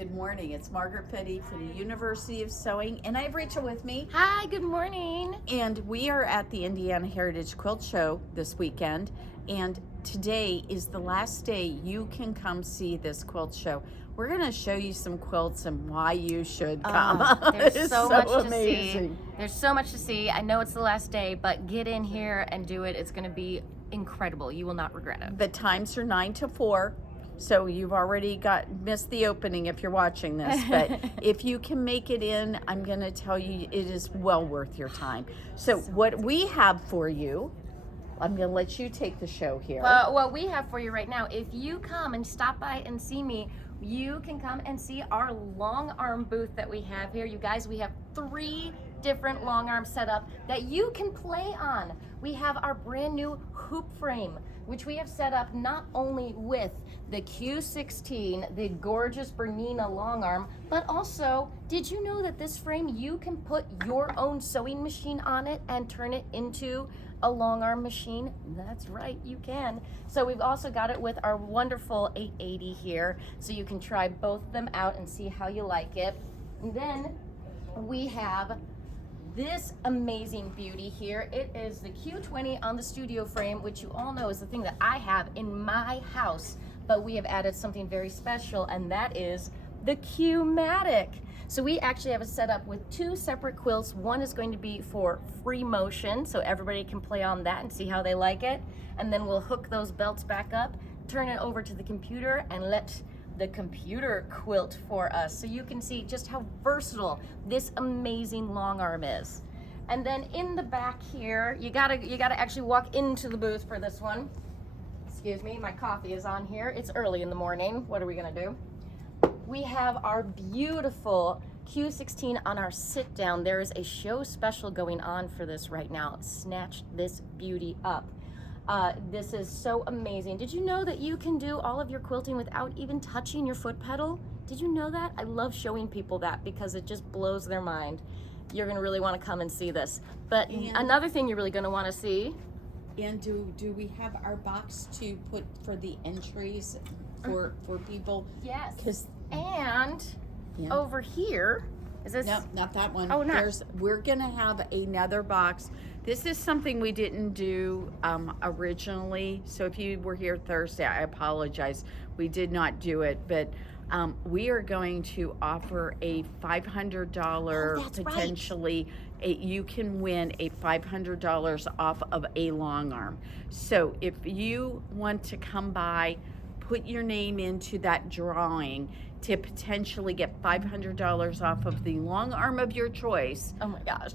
Good morning. It's Margaret for the University of Sewing, and I have Rachel with me. Hi, good morning. And we are at the Indiana Heritage Quilt Show this weekend, and today is the last day you can come see this quilt show. We're going to show you some quilts and why you should come. There's so much amazing. to see. There's so much to see. I know it's the last day, but get in here and do it. It's going to be incredible. You will not regret it. The times are 9 to 4. So you've already missed the opening if you're watching this, but if you can make it in, I'm going to tell you it is well worth your time. So what we have for you, I'm going to let you take the show here. What we have for you right now, if you come and stop by and see me, you can come and see our long arm booth that we have here. You guys, we have 3 different long arms set up that you can play on. We have our brand new hoop frame, which we have set up not only with the Q16, the gorgeous Bernina Longarm, but also, did you know that this frame, you can put your own sewing machine on it and turn it into a long arm machine? That's right, you can. So we've also got it with our wonderful 880 here, so you can try both of them out and see how you like it. And then we have this amazing beauty here. It is the Q20 on the studio frame, which you all know is the thing that I have in my house, but we have added something very special, and that is the Q-matic. So we actually have it set up with 2 separate quilts. One is going to be for free motion, so everybody can play on that and see how they like it. And then we'll hook those belts back up, turn it over to the computer, and let the computer quilt for us, so you can see just how versatile this amazing long arm is. And then in the back here, you gotta actually walk into the booth for this one. Excuse me, my coffee is on here. It's early in the morning. What are we gonna do? We have our beautiful Q16 on our sit down. There is a show special going on for this right now. Snatch this beauty up. This is so amazing. Did you know that you can do all of your quilting without even touching your foot pedal? Did you know that? I love showing people that because it just blows their mind. You're gonna really wanna come and see this. But another thing you're really gonna wanna see. And do we have our box to put for the entries for people? Yes. And over here, is this? No, not that one. Oh, no. We're gonna have another box. This is something we didn't do originally. So if you were here Thursday, I apologize. We did not do it, but we are going to offer a $500 potentially. You can win a $500 off of a long arm. So if you want to come by, put your name into that drawing to potentially get $500 off of the long arm of your choice. Oh my gosh.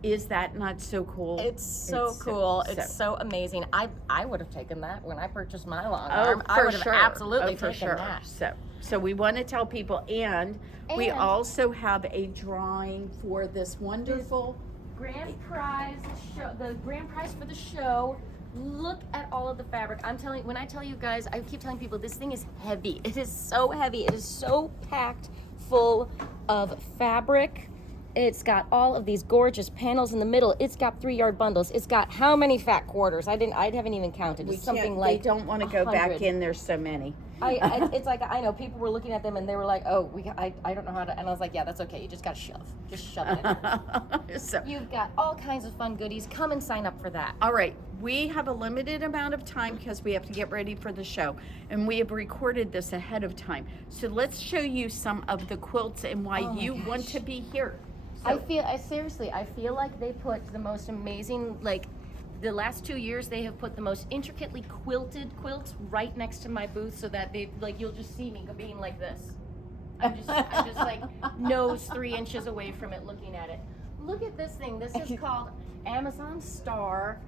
Is that not so cool? It's so cool. It's so amazing. I would have taken that when I purchased my long Oh, arm. I would have absolutely for taken sure. that. So we want to tell people, and we also have a drawing for this wonderful grand prize show. The grand prize for the show. Look at all of the fabric. When I tell you guys, I keep telling people this thing is heavy. It is so heavy. It is so packed full of fabric. It's got all of these gorgeous panels in the middle. It's got 3-yard bundles. It's got how many fat quarters? I haven't even counted. It's something like they don't want to go 100. back in. There's so many. It's like, I know people were looking at them and they were like, oh, I don't know how to, and I was like, yeah, that's okay. You just got to shove. Just shove it in. So you've got all kinds of fun goodies. Come and sign up for that. All right, we have a limited amount of time because we have to get ready for the show, and we have recorded this ahead of time. So let's show you some of the quilts and why you want to be here. So, I feel like they put the most amazing, like the last 2 years, they have put the most intricately quilted quilts right next to my booth so that they, like, you'll just see me being like this. I'm just like nose 3 inches away from it looking at it. Look at this thing. This is called Amazon Star.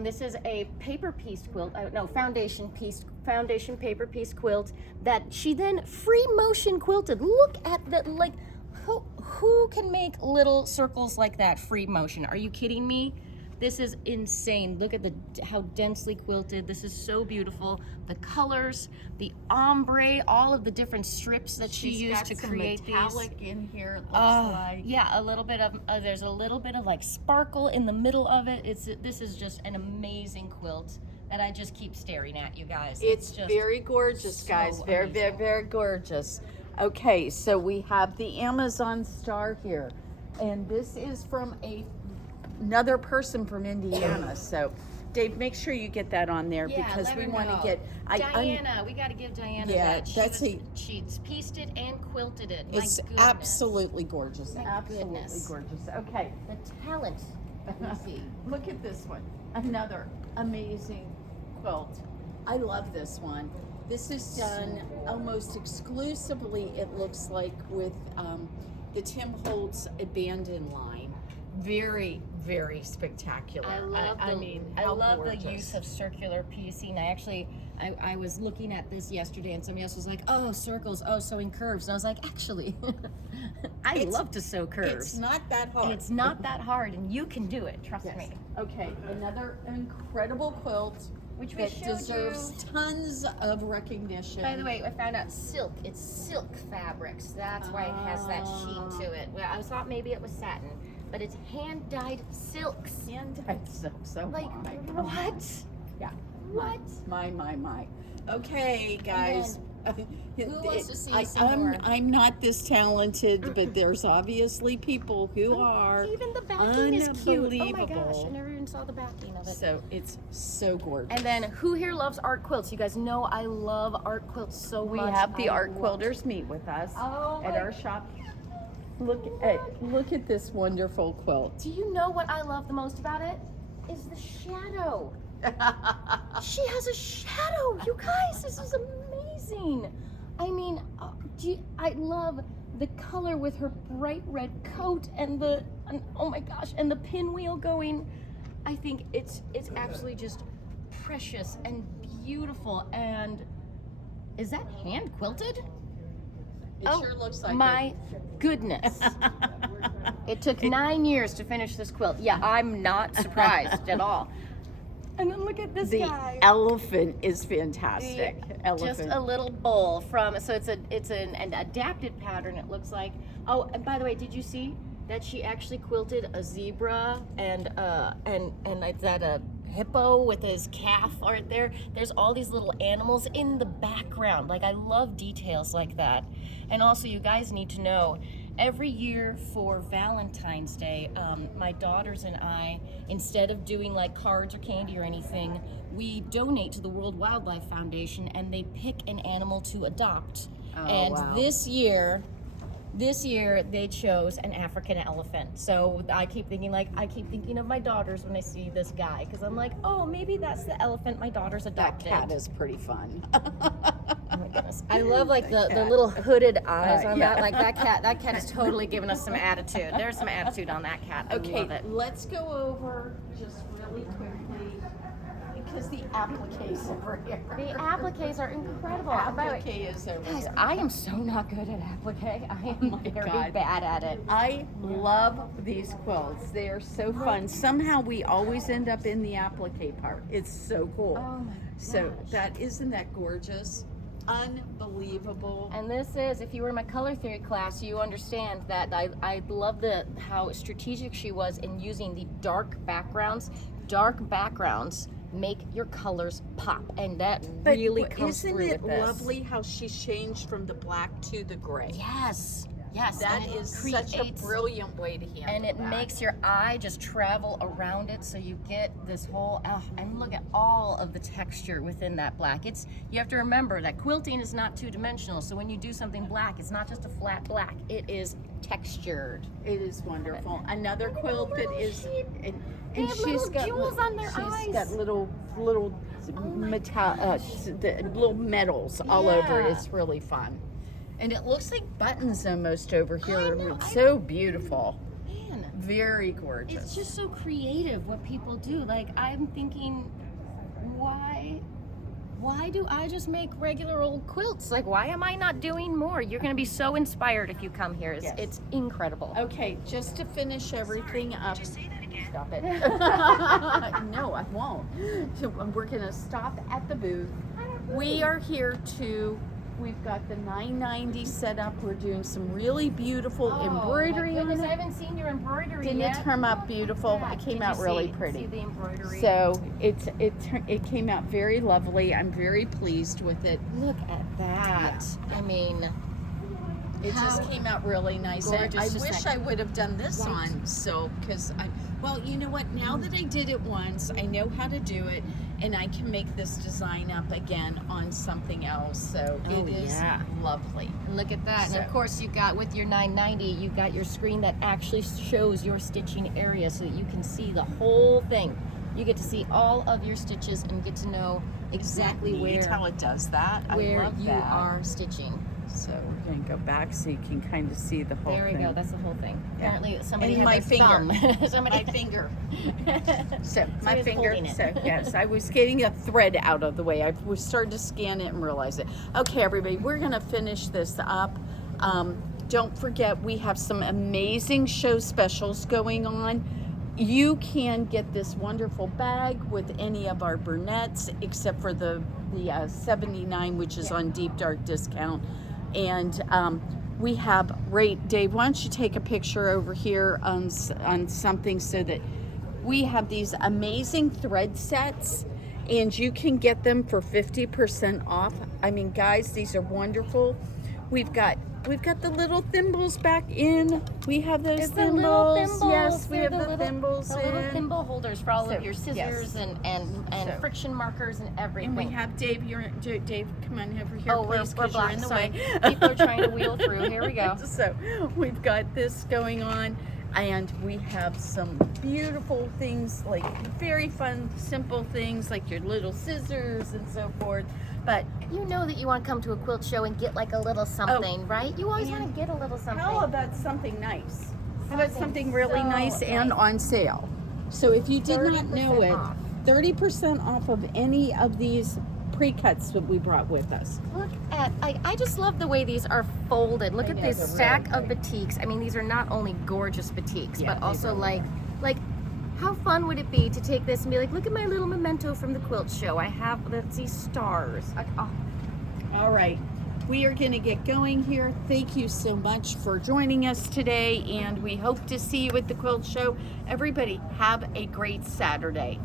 This is a paper piece quilt, foundation paper piece quilt that she then free motion quilted. Look at that, like, who can make little circles like that free motion? Are you kidding me? This is insane. Look at how densely quilted. This is so beautiful. The colors, the ombre, all of the different strips that she used to create these. Metallic in here. It looks like. Yeah, a little bit of there's a little bit of like sparkle in the middle of it. This is just an amazing quilt that I just keep staring at, you guys. It's just very gorgeous, guys. So Very, amazing. very, very gorgeous. Okay, so we have the Amazon star here, and this is from another person from Indiana. So, Dave, make sure you get that on there because let we her want to know. get. Diana, we got to give Diana Yeah, that. She's pieced it and quilted it. My It's goodness. absolutely gorgeous. My Absolutely goodness. gorgeous. Okay, The talent that we see. look at this one. Another amazing quilt. I love this one. This is done almost exclusively, it looks like, with the Tim Holtz abandoned line. Very, very spectacular. I love how the gorgeous. use of circular piecing. I was looking at this yesterday and somebody else was like, oh, circles, oh, sewing curves. And I was like, actually, I love to sew curves. It's not that hard. It's not that hard, and you can do it, trust me. Okay, another incredible quilt Which we that showed deserves you. tons of recognition. By the way, I found out silk. It's silk fabrics. That's why it has that sheen to it. Well, I thought maybe it was satin, but it's hand-dyed silks. Hand-dyed silks. Oh Like, my. what? Yeah. What? My. Okay, guys. who wants to see some I'm, more? I'm not this talented, but there's obviously people who are. Even the backing is cute. Oh my gosh, I Unbelievable. never even saw the backing of it. So it's so gorgeous. And then, who here loves art quilts? You guys know I love art quilts so we much. have the I art love- quilters meet with us Oh at my- our shop. Look at this wonderful quilt. Do you know what I love the most about it? Is the shadow. She has a shadow. You guys, this is amazing. I mean, I love the color with her bright red coat and oh my gosh, and the pinwheel going. I think it's absolutely just precious and beautiful. And is that hand quilted? It sure looks like my goodness. It took 9 years to finish this quilt. Yeah, I'm not surprised at all. And then look at this The guy. elephant is fantastic. Just a little bowl from, so it's an adapted pattern, it looks like. Oh, and by the way, did you see that she actually quilted a zebra and is that a hippo with his calf right there? There's all these little animals in the background. Like, I love details like that. And also, you guys need to know, every year for Valentine's Day, my daughters and I, instead of doing like cards or candy or anything, we donate to the World Wildlife Foundation, and they pick an animal to adopt. wow. This year they chose an African elephant. So I keep thinking of my daughters when I see this guy, because I'm like, oh, maybe that's the elephant my daughters That adopted. cat is pretty fun. Oh my goodness. I love like the little hooded eyes on yeah. that. Like that cat is totally giving us some attitude. There's some attitude on that cat. I Okay, love it. let's go over just really quickly because the appliques over here. The appliques are incredible. By the way, Applique is over guys, here. I am so not good at applique. I am very God. bad at it. I love these quilts. They are so fun. Somehow we always end up in the applique part. It's so cool. Oh my So gosh. isn't that gorgeous? Unbelievable. And this is, if you were in my color theory class, you understand that I love how strategic she was in using the dark backgrounds. Dark backgrounds make your colors pop, and that really comes isn't through it with this. lovely how she's changed from the black to the gray? Yes. That and it is such a creates- brilliant way to handle And it that. makes your eye just travel around it, so you get this whole, and look at all of the texture within that black. You have to remember that quilting is not two-dimensional, so when you do something black, it's not just a flat black, it is textured. It is wonderful. Another quilt that is, and They have little jewels on their eyes. She's got little metal, little metals all over it. Yeah. It's really fun, and it looks like buttons almost over here. I know, It's I so beautiful, Man, very gorgeous. it's just so creative what people do. Like, I'm thinking, why do I just make regular old quilts? Like, why am I not doing more? You're going to be so inspired if you come here. Yes. It's incredible. Okay, just to finish everything up. Stop it. No, I won't. So we're gonna stop at the booth. We are here to. We've got the 990 set up. We're doing some really beautiful embroidery on I it. haven't seen your embroidery Didn't yet. it turn out beautiful? Yeah. It came Did out you really see pretty. the embroidery? So it came out very lovely. I'm very pleased with it. Look at that. I mean, It just came out really nice. And Gorgeous, I just wish like I would have done this white. on silk because well, you know what? Now that I did it once, I know how to do it, and I can make this design up again on something else. So it is lovely. And look at that. So- And of course, you got with your 990, you got your screen that actually shows your stitching area so that you can see the whole thing. You get to see all of your stitches and get to know exactly Isn't that neat where how it does that. I where love you that. are stitching. So we're gonna go back so you can kind of see the whole There we thing. go. That's the whole thing. Yeah. Apparently, somebody And had my their finger. thumb. Somebody My finger. So my Somebody's finger. holding it. So yes, I was getting a thread out of the way. I was starting to scan it and realize it. Okay, everybody, we're gonna finish this up. Don't forget, we have some amazing show specials going on. You can get this wonderful bag with any of our brunettes, except for the 79, which is on deep dark discount. And we have Dave, why don't you take a picture over here on something so that we have these amazing thread sets, and you can get them for 50% off. I mean, guys, these are wonderful. We've got the little thimbles back in. We have those It's the thimbles. little thimbles. Yes, we They're have the thimbles The little in. thimble holders for all So, of your scissors yes. and So- friction markers and everything. And we have Dave. Dave, come on over here, Oh, please, we're 'cause you're blocked. in the Sorry. way. People are trying to wheel through. Here we go. So we've got this going on, and we have some beautiful things, like very fun, simple things like your little scissors and so forth. But You know that you want to come to a quilt show and get like a little something, right? You always want to get a little something. how about something nice? How about something really so nice and nice. on sale? So if you did not know 30% it, off. 30% off of any of these pre-cuts that we brought with us. Look at, I just love the way these are folded. Look I at know, this they're stack really of batiks. I mean, these are not only gorgeous batiks, Yeah, but they also really like, how fun would it be to take this and be like, look at my little memento from the quilt show. I have, let's see, stars. Like, oh, All right, we are going to get going here. Thank you so much for joining us today, and we hope to see you at the quilt show. Everybody, have a great Saturday.